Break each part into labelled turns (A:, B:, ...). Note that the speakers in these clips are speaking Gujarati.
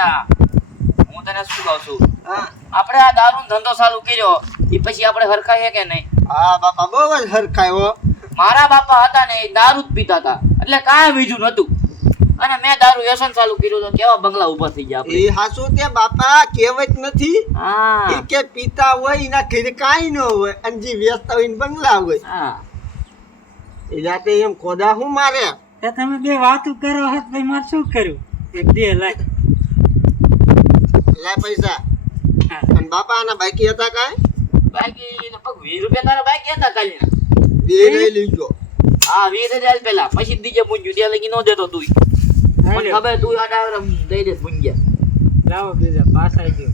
A: બેટા હું તને શું કહું છું? આપણે આ દારૂ ધંધો ચાલુ કર્યો એ પછી આપણે હરખાઈએ કે નહીં?
B: હા બાપા બહુ જ હરખાય.
A: મારા બાપા હતા ને એ દારૂ જ પીતા હતા એટલે કાંઈ બીજું નતું અને મેં દારૂ વ્યસન ચાલુ કર્યું તો કેવા બંગલા ઊભા થઈ ગયા
B: એ હાસુ તે બાપા કહેવત નથી? એ
A: હા
B: કે પિતા હોય એના ઘરે કાંઈ ન હોય અને જે વ્યસ્ત હોય બંગલા હોય.
A: હા.
B: એ જાતે એમ ખોદા હું મારે.
C: તમે બે વાતો કરો હાથ ભાઈ મારે શું કર્યું એક દે લાય
B: લાય પૈસા. અને બાપા ના બાકી હતા કાય
A: બાકી લગભગ વીસ રૂપિયા તારા બાકી હતા કાલના
B: બે લઈ લીજો
A: હા વીસ હજાર પેલા. પછી દીજે પૂંજ્યું ત્યાં લગી ન દેતો તું મને ખબર તું આ દઈ દે પૂંજ્યા
C: લાવો બીજા પાછા ગયો.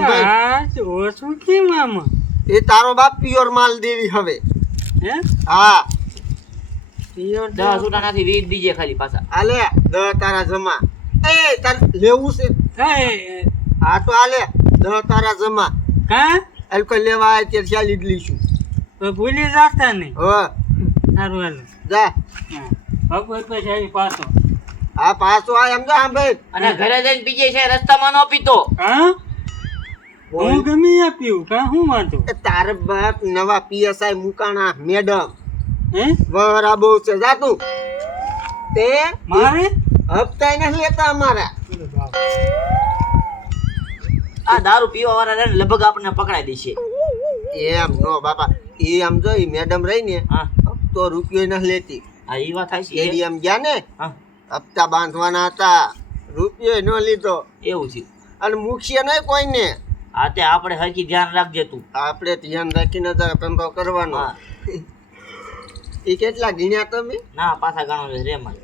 B: ભાઈ.
C: ઓછું કેમ આમાં?
B: એ તારો બાપ પ્યોર માલ દેવી હવે.
C: હે.
A: દસ સુટા થી વીસ બીજે ખાલી પાછા.
B: દહ તારા જમા. એ તાર લેવું છે. હા તો દહ તારા જમા.
C: કા
B: એલકો લેવા આવે ત્યારે ચાલી
C: તો ભૂલી જાતા નહીં
B: હો.
C: સારું હાલો.
B: જા.
C: ભગવત પછી આવી પાછો.
B: આ પાછો આ એમ જા ભાઈ
A: અને ઘરે જઈને પીજે છે રસ્તામાં ન પીતો.
C: હા? હું ગમે પીવું કા હું વાંધો?
B: તાર બાપ નવા પીએસઆઈ મુકાણા મેડમ.
C: હે?
B: વરા બહુ છે. જાતું તે.
C: મારે?
B: હપ્તા નથી લેતા અમારા.
A: આ દારૂ પીવા વાળા લગભગ આપણને પકડાઈ દેશે.
B: એમ નો બાપા. એ આમ જો મેડમ રહી ને હપ્તો રૂપિયો નથી લેતી.
A: હા એ વાત થાય છે.
B: એમ ગયા ને?
A: હા.
B: હપ્તા બાંધવાના હતા. રૂપિયો ન લીધો.
A: એવું છે.
B: અને મુખીએ નહીં કોઈને.
A: હા તે આપણે હરખી ધ્યાન રાખજે તું.
B: આપણે ધ્યાન રાખીને તારે ધંધો કરવાનો. એ કેટલા ગીણ્યા તમે?
A: ના પાછા ગણો રે મને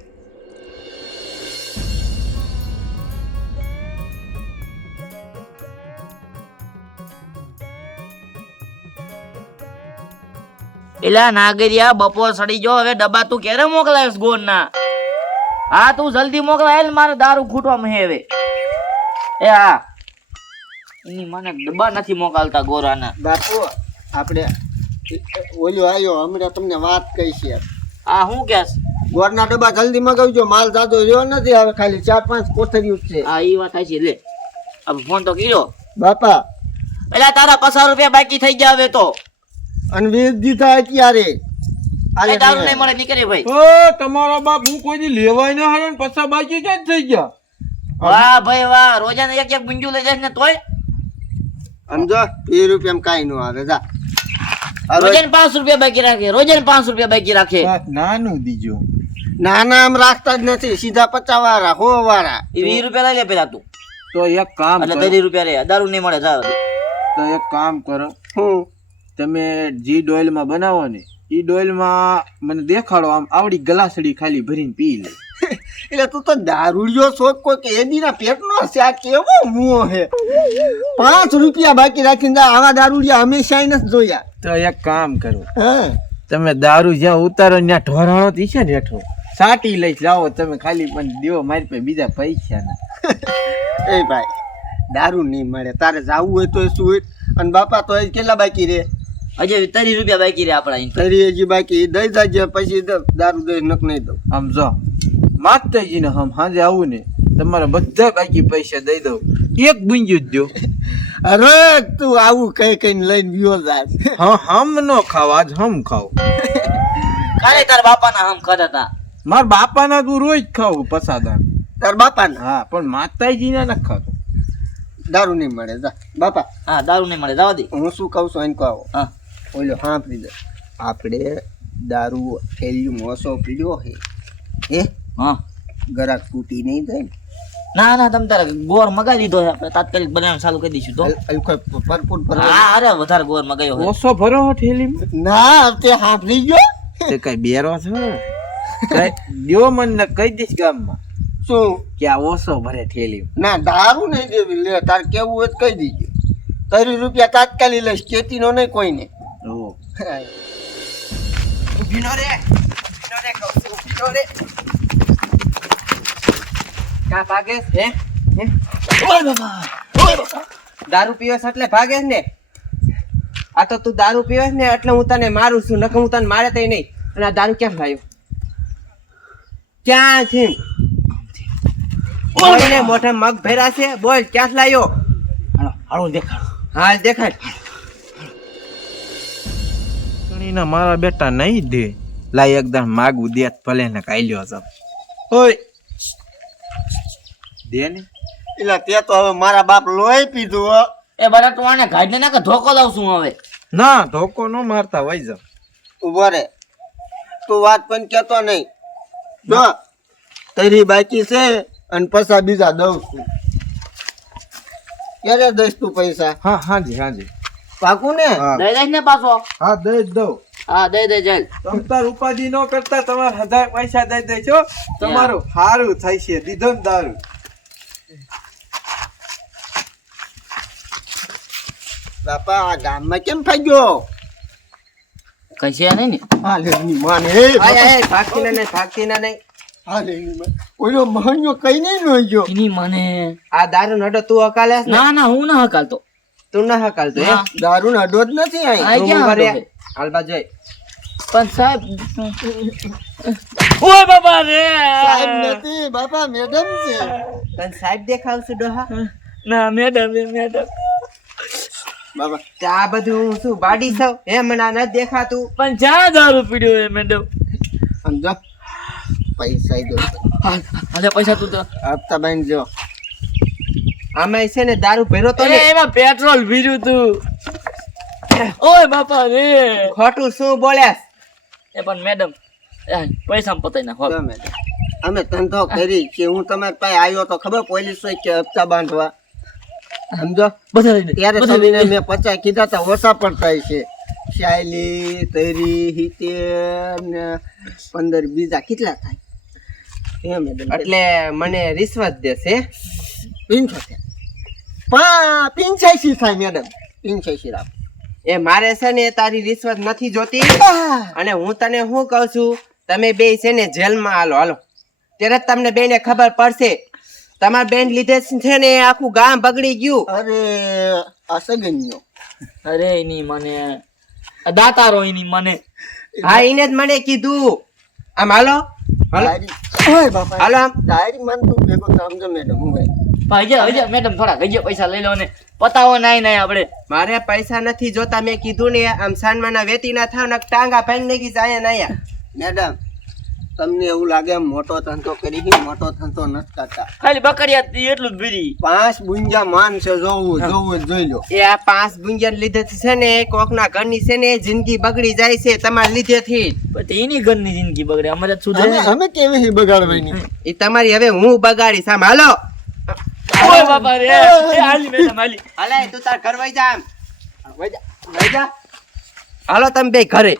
A: એલા નાગરિયા બપોર સડી જો હવે ડબ્બા તું ક્યારે મોકલાવીશ ગોન ના હા તું જલ્દી મોકલાય મારે દારૂ ખૂટવા મહે હવે. એ હા. એની મને ડબ્બા નથી મોકલતા ગોરાના.
B: બાપુ આપણે ઓલ્યો આવ્યો હમણાં તમને વાત કહી છે.
A: આ હું કે
B: ગોળના ડબ્બા જલ્દી મગાવજો માલ જાતો રહ્યો નથી હવે ખાલી ચાર પાંચ કોથરીઓ છે.
A: હા એ વાત થાય છે લે. હવે ફોન તો કર્યો.
B: બાપા.
A: એટલે તારા પચાસ રૂપિયા બાકી થઈ ગયા હવે તો.
B: અને વીસ દીધા અત્યારે. હાલે
A: દારૂ નહીં મળે નીકળે ભાઈ.
D: ઓ તમારો બાપ હું કોઈ દી લેવાય ના હારે ને પછા બાકી ક્યાં થઈ ગયા?
A: વાહ ભાઈ વાહ રોજાને એક એક ગુંજુ લઈ જાય ને તોય.
B: સમજો બે રૂપિયામાં કાઈ ન આવે જા.
A: રોજાને પાંચ રૂપિયા બાકી રાખે રોજન પાંચ રૂપિયા બાકી રાખે.
D: નાનું દીજો.
B: નાના આમ રાખતા જ નથી સીધા પચાસ વાળા હો વાળા
A: વીસ રૂપિયા લઈ લે પેલા તું.
D: તો એક કામ
A: એટલે ત્રીસ રૂપિયા રે દારૂ નહીં મળે જા.
D: તો એક કામ કરો.
B: હું
D: તમે જી ડોઈલમાં બનાવો ને એ ડોઈલમાં મને દેખાડો આમ આવડી ગલાસડી ખાલી ભરીને પી લે.
B: એટલે તું તો દારૂડિયો શોખ કોઈ કે એદીના પેટનો હશે આ કેવો મુઓ હે પાંચ રૂપિયા બાકી રાખીને જા આવા દારૂડિયા હંમેશા નથી જોયા.
D: તો એક કામ કરો.
B: હા?
D: તમે દારૂ જ્યાં ઉતારો ત્યાં ઢોરાણો થી છે ને હેઠો? સાટી લઈ લાવો તમે ખાલી પણ દેવો મારી પાસે બીજા પૈસા ના.
B: એ ભાઈ દારૂ નહીં મળે. તારે જવું હોય તો શું હોય? અને બાપા તો કેટલા બાકી રે
A: હજી ત્રીસ રૂપિયા બાકી રે આપણા ત્રીસ
B: તરી હજી બાકી. દઈ જાજે પછી દારૂ દઈ નક નહીં દઉં.
D: આમ જો માતાજીને હમ હાજે આવું ને તમારા બધા બાકી પૈસા દઈ દઉં. એક ગુંજ્યું જ દો
B: અરે તું આવું કઈ કઈ લઈને ગયો જાય
D: હા હમ નો ખાવ આજ હમ ખાવ.
A: કાલે તાર બાપાના હમ ખાતા માર
D: મારા બાપાના તું રોજ ખાવ પસાદાન
B: તાર બાપાના?
D: હા પણ માતાજીના ન ખાતો.
B: દારૂ નહીં મળે જા. બાપા
A: હા દારૂ નહીં મળે જવા દે.
B: હું શું કહું છું એને કહો
A: હા.
B: ઓલો સાંભળી દે. આપણે દારૂ ફેલ્યું મોસો પીડ્યો હે. એ
A: હા.
B: ગરાક તૂટી નહીં થાય ને?
A: ના ના તમે તારે ગોળ મગાવી લીધો છે. આપણે તાત્કાલિક બનાવવાનું ચાલુ કરી દઈશું તો.
B: ભરપૂર ભરવા
A: હા અરે વધારે ગોળ મગાવ્યો
D: ઓછો ભરો ઠેલી
B: ના તે સાંભળી ગયો.
D: તે કઈ બેરો છો? કઈ દ્યો મને કહી દઈશ ગામમાં.
B: શું?
D: કે આ ઓછો ભરે ઠેલી
B: ના દારૂ નહીં દેવી લે તાર કેવું હોય તો કહી દીજે. તરી રૂપિયા તાત્કાલિક લઈશ. કેતી નો નહીં કોઈને
D: ઓ
E: કા ભાગેશ હે? દારૂ પીવેશ એટલે ભાગેશ ને? આ તો તું દારૂ પીવેશ ને એટલે હું તને મારું છું નકર હું તને મારે તઈ નહીં. અને આ દારૂ ક્યાં લાવ્યો ક્યાં છે? બોલ ને મોઢા મગ ભેરા છે? બોલ ક્યાં લાયો?
A: હાલો દેખાડ.
E: હાલ દેખાડ.
D: મારા બેટા નહીં દે. લાય એકદમ માગું દેત ભલે ને કાઈ લ્યો ઓય દે ને
B: એટલે તે તો હવે મારા બાપ લોહી પીધું
A: એ બરા તું આને ગાડીને નાખે ધોકો દઉં છું હવે.
D: ના ધોકો ન મારતા વઈ જા.
B: ઊભો રે. તું વાત પણ કેતો નહીં. ના. તારી બાકી છે અને પૈસા બીજા દઉં છું. ક્યારે દઈશ તું પૈસા?
D: હા હાજી હાજી.
B: પાકું ને?
A: દઈ દઈશ ને પાછો?
D: હા દઈ દઉં.
A: હા દઈ દઈ જાય
D: તમ તાર ઉપાધિ ન કરતા તમારે હજાર પૈસા દઈ દેજો તમારું સારું થાય છે દીધો ને દારૂ.
B: બાપા આ ગામમાં કેમ ફાગ્યો?
A: કઈ છે નહીં ને.
B: હા લેની માને હે
E: આય આય ભાગતી ના નહીં ભાગતી ના નહીં
B: હા માને. ઓલો મહણિયો કઈ નહીં નો ગયો
A: એની મને.
E: આ દારૂ નડો તું હકાલે ને?
A: ના ના હું ના હકાલતો.
E: તું ના હકાલતો
A: ના.
B: દારૂ નો જ નથી
A: આ?
E: હાલ બાજુ આય.
A: પણ સાહેબ ઓય બાબા રે
B: સાહેબ નથી બાપા મેડમ છે.
E: પણ સાહેબ દેખાવશું ડોહા.
A: ના મેડમ મેડમ
B: બાબા
E: આ બધું શું બાડી છું હે મને ન દેખાતું.
A: પણ જ્યાં દારૂ પીડ્યો એ મેડમ
B: સમજો પૈસા દો
A: અરે પૈસા તું તો.
B: હપ્તા બાંધ જો.
E: આમાં છે ને દારૂ ભર્યો તો ને.
A: એમાં પેટ્રોલ ભીર્યું તું. ઓય બાપા રે.
E: ખોટું શું બોલ્યાસ
A: એ પણ મેડમ પૈસા પતાવી નાખો
B: મેડમ અમે ધંધો કરી કે હું તમારી પાસે આવ્યો તો ખબર પોલીસ હોય કે હપ્તા બાંધવા. સમજો? ત્યારે
A: લે.
B: મેં પચાસ કીધા તા ઓછા પણ થાય છે. શાયલી તરી હિતેર ને પંદર બીજા કેટલા થાય?
E: એટલે મને રિશ્વત દેશે.
B: પંચોતેર પા પિંચ્યાસી થાય મેડમ. પિંચ્યાસી રાખ.
E: એ મારે છે ને તારી રિશ્વત નથી જોતી. અને હું તને શું કહું છું? તમે બે છે ને જેલમાં હાલો હાલો. ત્યારે જ તમને બેને ખબર પડશે. તમારા બેન લીધે છે ને આખું ગામ બગડી ગયું.
B: અરે અસગન્યો
A: અરે એની મને દાતારો એની મને.
E: હા એને જ મને કીધું. આમ હાલો હાલો.
B: બાપા
E: હાલો આમ.
B: તારી મન તું ભેગો સમજો મેડમ હું ભાઈ
A: ભાઈ હજે હજે મેડમ થોડા ગજે પૈસા લઈ લો ને. પતાવો નાઈ નાઈ આપણે.
E: મારે પૈસા નથી જોતા મેં કીધું ને આમ સાનમાના વેતી ના થાવ ને ટાંગા પેન ને કીધું આયા ને
B: મેડમ તમને એવું લાગે મોટો ધંધો કરી મોટો ધંધો નથી કરતા.
A: ખાલી બકરિયા એટલું જ ભીરી.
B: પાંચ બુંજા માન છે જોવું જોવું જોઈ લો.
E: એ આ પાંચ બુંજા લીધે છે ને કોક ના ઘરની છે ને જિંદગી બગડી જાય છે તમારા લીધે થી
A: પછી એની ઘરની જિંદગી બગડે અમારે શું
B: અમે કેવી છે બગાડવાની?
E: એ તમારી હવે હું બગાડીશ આમ હાલો.
A: ઓય બાપા રે એ હાલી મેડમ હાલી.
E: હાલે. તું તાર ઘર વઈ જા. વઈ જા વઈ જા. હાલો તમે બે ઘરે.